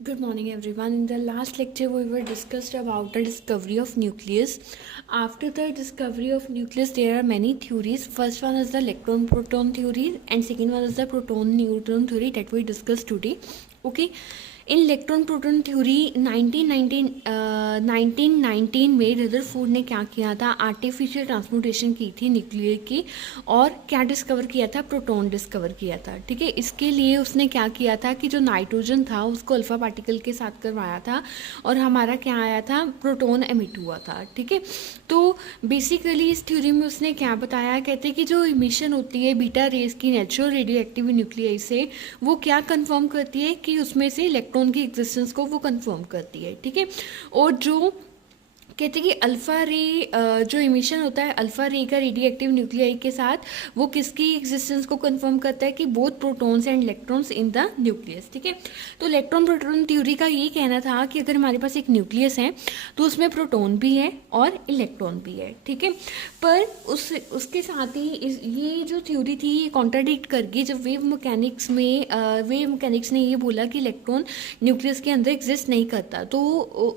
Good morning, everyone. In the last lecture, we were discussed about the discovery of nucleus. After the discovery of nucleus, there are many theories. First one is the electron-proton theory, and second one is the proton-neutron theory that we discussed today. Okay. In electron proton theory 1919 में Rutherford ने क्या किया था, artificial transmutation की थी nuclear की, और क्या डिस्कवर किया था, प्रोटॉन डिस्कवर किया था. ठीक है, इसके लिए उसने क्या किया था कि जो नाइट्रोजन था उसको अल्फा पार्टिकल के साथ करवाया था और हमारा क्या आया था, प्रोटॉन एमिट हुआ था. ठीक है, तो बेसिकली इस थ्योरी में उसने क्या बताया, कहते कि जो इमिशन होती है बीटा रेज की नेचुरल रेडियो एक्टिव न्यूक्लियाई से, वो क्या कंफर्म करती है कि उसमें से इलेक्ट्रॉन की एग्जिस्टेंस को वो कंफर्म करती है. ठीक है, और जो कहते हैं कि अल्फ़ा रे जो इमिशन होता है अल्फ़ा रे का रेडियो एक्टिव न्यूक्लियाई के साथ, वो किसकी एग्जिस्टेंस को कंफर्म करता है कि both protons and electrons in the nucleus. ठीक है, तो इलेक्ट्रॉन प्रोटॉन थ्योरी का ये कहना था कि अगर हमारे पास एक न्यूक्लियस है तो उसमें प्रोटॉन भी है और इलेक्ट्रॉन भी है. ठीक है, पर उसके साथ ही ये जो थ्योरी थी ये कॉन्ट्राडिक्ट कर गई जब वेव मैकेनिक्स ने ये बोला कि इलेक्ट्रॉन न्यूक्लियस के अंदर एग्जिस्ट नहीं करता. तो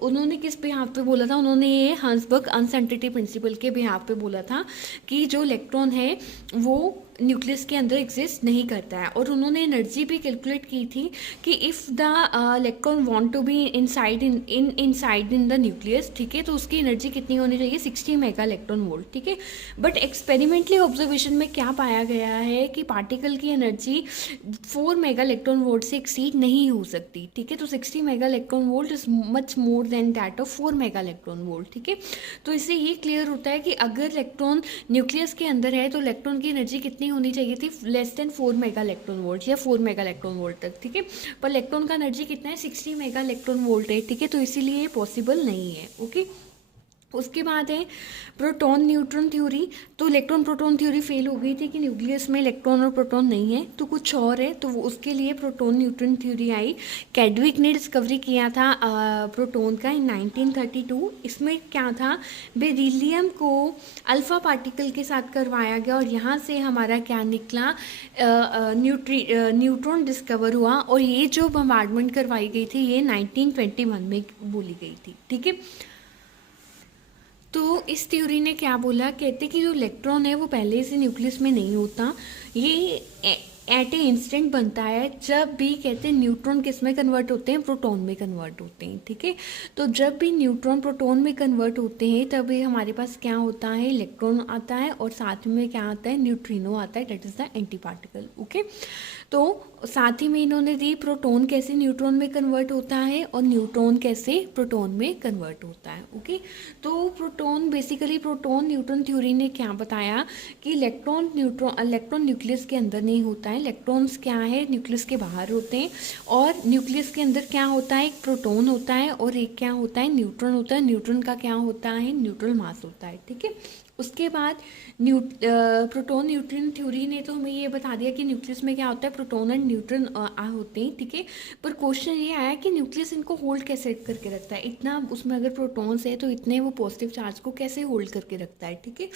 उन्होंने किस बिहाफ पे बोला था, उन्होंने ये हंसबर्ग अनसर्टेनिटी प्रिंसिपल के बिहाफ पे बोला था कि जो इलेक्ट्रॉन है वो न्यूक्लियस के अंदर एग्जिस्ट नहीं करता है. और उन्होंने एनर्जी भी कैलकुलेट की थी कि if the electron want to be inside in the nucleus, ठीक है, तो उसकी एनर्जी कितनी होनी चाहिए, 60 मेगा इलेक्ट्रॉन वोल्ट. ठीक है, बट एक्सपेरिमेंटली ऑब्जर्वेशन में क्या पाया गया है कि पार्टिकल की एनर्जी 4 मेगा इलेक्ट्रॉन वोल्ट से एक्सीड नहीं हो सकती. ठीक है, तो 60 mega electron volt is much more than that of 4 mega electron volt. ठीक है, तो इससे ये क्लियर होता है कि अगर इलेक्ट्रॉन न्यूक्लियस के अंदर है तो इलेक्ट्रॉन की एनर्जी कितनी होनी चाहिए थी, less than 4 mega electron volt या 4 मेगा इलेक्ट्रॉन वोल्ट तक. ठीक है, पर इलेक्ट्रॉन का एनर्जी कितना है, 60 मेगा इलेक्ट्रॉन वोल्ट है. ठीक है, तो इसीलिए पॉसिबल नहीं है. ओके, उसके बाद है प्रोटॉन न्यूट्रॉन थ्योरी. तो इलेक्ट्रॉन प्रोटॉन थ्योरी फेल हो गई थी कि न्यूक्लियस में इलेक्ट्रॉन और प्रोटॉन नहीं है तो कुछ और है, तो उसके लिए प्रोटॉन न्यूट्रॉन थ्योरी आई. कैडविक ने डिस्कवरी किया था प्रोटॉन का इन 1932. इसमें क्या था, बेरिलियम को अल्फा पार्टिकल के साथ करवाया गया और यहाँ से हमारा क्या निकला, न्यूट्रॉन डिस्कवर हुआ. और ये जो बम्बार्डमेंट करवाई गई थी ये 1921 में बोली गई थी. ठीक है, तो इस थ्योरी ने क्या बोला, कहते कि जो इलेक्ट्रॉन है वो पहले से न्यूक्लियस में नहीं होता, ये एट ए इंस्टेंट बनता है जब भी, कहते हैं, न्यूट्रॉन किस में कन्वर्ट होते हैं, प्रोटॉन में कन्वर्ट होते हैं. ठीक है, तो जब भी न्यूट्रॉन प्रोटॉन में कन्वर्ट होते हैं तभी हमारे पास क्या होता है, इलेक्ट्रॉन आता है और साथ में क्या आता है, न्यूट्रिनो आता है, that is the anti particle. Okay, तो साथ ही में इन्होंने दी प्रोटॉन कैसे न्यूट्रॉन में कन्वर्ट होता है और न्यूट्रॉन कैसे प्रोटॉन में कन्वर्ट होता है. ओके, तो बेसिकली प्रोटॉन न्यूट्रॉन थ्योरी ने क्या बताया कि इलेक्ट्रॉन न्यूक्लियस के अंदर नहीं होता है, इलेक्ट्रॉन्स क्या है, न्यूक्लियस के बाहर होते हैं. और न्यूक्लियस के अंदर क्या होता है, एक प्रोटॉन होता है और एक क्या होता है, न्यूट्रॉन होता है. न्यूट्रॉन का क्या होता है, न्यूट्रल मास होता है. ठीक है, उसके बाद प्रोटॉन न्यूट्रॉन थ्योरी ने तो हमें ये बता दिया कि न्यूक्लियस में क्या होता है, प्रोटॉन एंड न्यूट्रॉन होते हैं. ठीक है, पर क्वेश्चन ये आया कि न्यूक्लियस इनको होल्ड कैसे करके रखता है, इतना उसमें अगर प्रोटॉन्स है तो इतने वो पॉजिटिव चार्ज को कैसे होल्ड करके रखता है. ठीक है,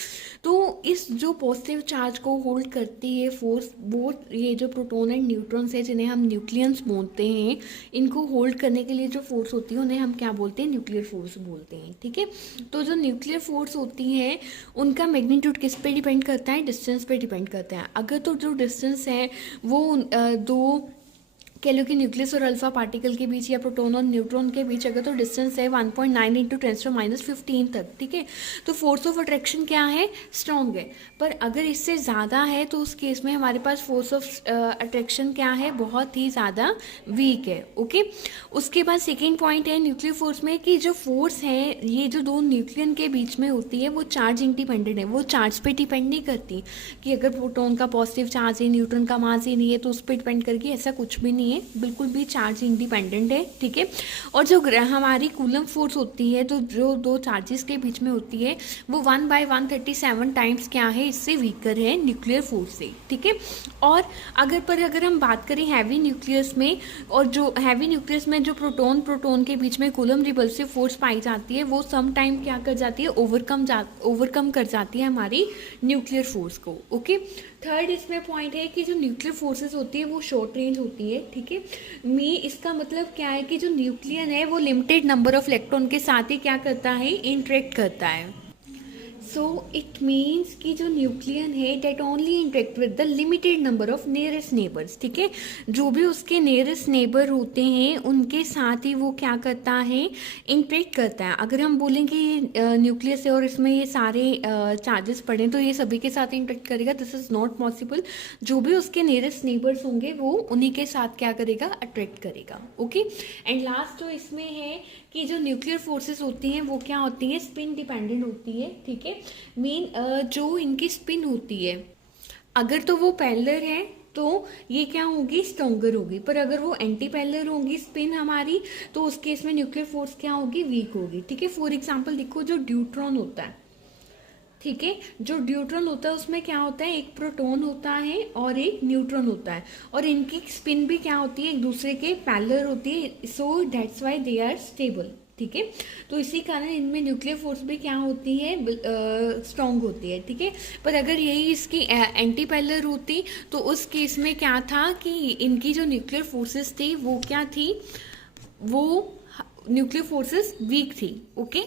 तो इस जो पॉजिटिव चार्ज को होल्ड करती है फोर्स, वो ये जो प्रोटॉन एंड न्यूट्रॉन्स है जिन्हें हम न्यूक्लियंस बोलते हैं, इनको होल्ड करने के लिए जो फोर्स होती है उन्हें हम क्या बोलते हैं, न्यूक्लियर फोर्स बोलते हैं. ठीक है, तो जो न्यूक्लियर फोर्स होती है उनका मैग्नीट्यूड किस पे डिपेंड करता है, डिस्टेंस पे डिपेंड करता है. अगर तो जो डिस्टेंस है वो दो कह लो कि न्यूक्लियस और अल्फा पार्टिकल के बीच या प्रोटॉन और न्यूट्रॉन के बीच अगर तो डिस्टेंस है 1.9 इंटू 10⁻15 तक, ठीक है, तो फोर्स ऑफ अट्रैक्शन क्या है, स्ट्रॉन्ग है. पर अगर इससे ज़्यादा है तो उस केस में हमारे पास फोर्स ऑफ अट्रैक्शन क्या है, बहुत ही ज़्यादा वीक है. ओके, उसके बाद सेकेंड पॉइंट है न्यूक्लियर फोर्स में कि जो फोर्स है ये जो दो न्यूक्लियन के बीच में होती है वो चार्ज इंडिपेंडेंट है, वो चार्ज पे डिपेंड नहीं करती कि अगर प्रोटॉन का पॉजिटिव चार्ज है, न्यूट्रॉन का मास ही नहीं है तो उस पर डिपेंड करके, ऐसा कुछ भी नहीं है, बिल्कुल भी चार्ज इंडिपेंडेंट है. ठीक है, और जो हमारी कूलम फोर्स होती है तो जो दो चार्जेस के बीच में होती है वो 1/137 टाइम्स क्या है, इससे वीकर है न्यूक्लियर फोर्स से. ठीक है, और अगर हम बात करें हैवी न्यूक्लियस में, और जो हैवी न्यूक्लियस में जो प्रोटॉन के बीच में कूलम रिपल्सिव फोर्स पाई जाती है वो सम टाइम क्या कर जाती है, ओवरकम कर जाती है हमारी न्यूक्लियर फोर्स को. ओके, थर्ड इसमें पॉइंट है कि जो न्यूक्लियर फोर्सेस होती है वो शॉर्ट रेंज होती है, ठीक है। मी इसका मतलब क्या है कि जो न्यूक्लियन है वो लिमिटेड नंबर ऑफ इलेक्ट्रॉन के साथ ही क्या करता है, इंटरेक्ट करता है। सो इट मीन्स कि जो न्यूक्लियन है that only interact with the limited number of nearest neighbours, ठीक है। जो भी उसके नियरेस्ट नेबर होते हैं उनके साथ ही वो क्या करता है, इंटरेक्ट करता है। अगर हम बोलेंगे न्यूक्लियस है और इसमें ये सारे चार्जेस पड़े तो ये सभी के साथ इंटरेक्ट करेगा, दिस इज नॉट पॉसिबल। जो भी उसके नियरेस्ट नेबर्स होंगे वो उन्हीं के साथ क्या करेगा, अट्रैक्ट करेगा। ओके, एंड लास्ट जो इसमें है कि जो न्यूक्लियर फोर्सेस होती हैं वो क्या होती हैं, स्पिन डिपेंडेंट होती है, ठीक है। मीन जो इनकी स्पिन होती है अगर तो वो पैरेलल है तो ये क्या होगी, स्ट्रॉन्गर होगी, पर अगर वो एंटी पैरेलल होगी स्पिन हमारी तो उस केस में न्यूक्लियर फोर्स क्या होगी, वीक होगी, ठीक है। फॉर एग्जांपल देखो जो ड्यूट्रॉन होता है, ठीक है, जो ड्यूट्रॉन होता है उसमें क्या होता है, एक प्रोटॉन होता है और एक न्यूट्रॉन होता है, और इनकी स्पिन भी क्या होती है, एक दूसरे के पैरेलल होती है, so that's why they are stable, ठीक है। तो इसी कारण इनमें न्यूक्लियर फोर्स भी क्या होती है, स्ट्रांग होती है, ठीक है। पर अगर यही इसकी एंटी पैरेलल होती तो उस केस में क्या था कि इनकी जो न्यूक्लियर फोर्सेस थी वो क्या थी, वो न्यूक्लियर फोर्सेस वीक थी। ओके।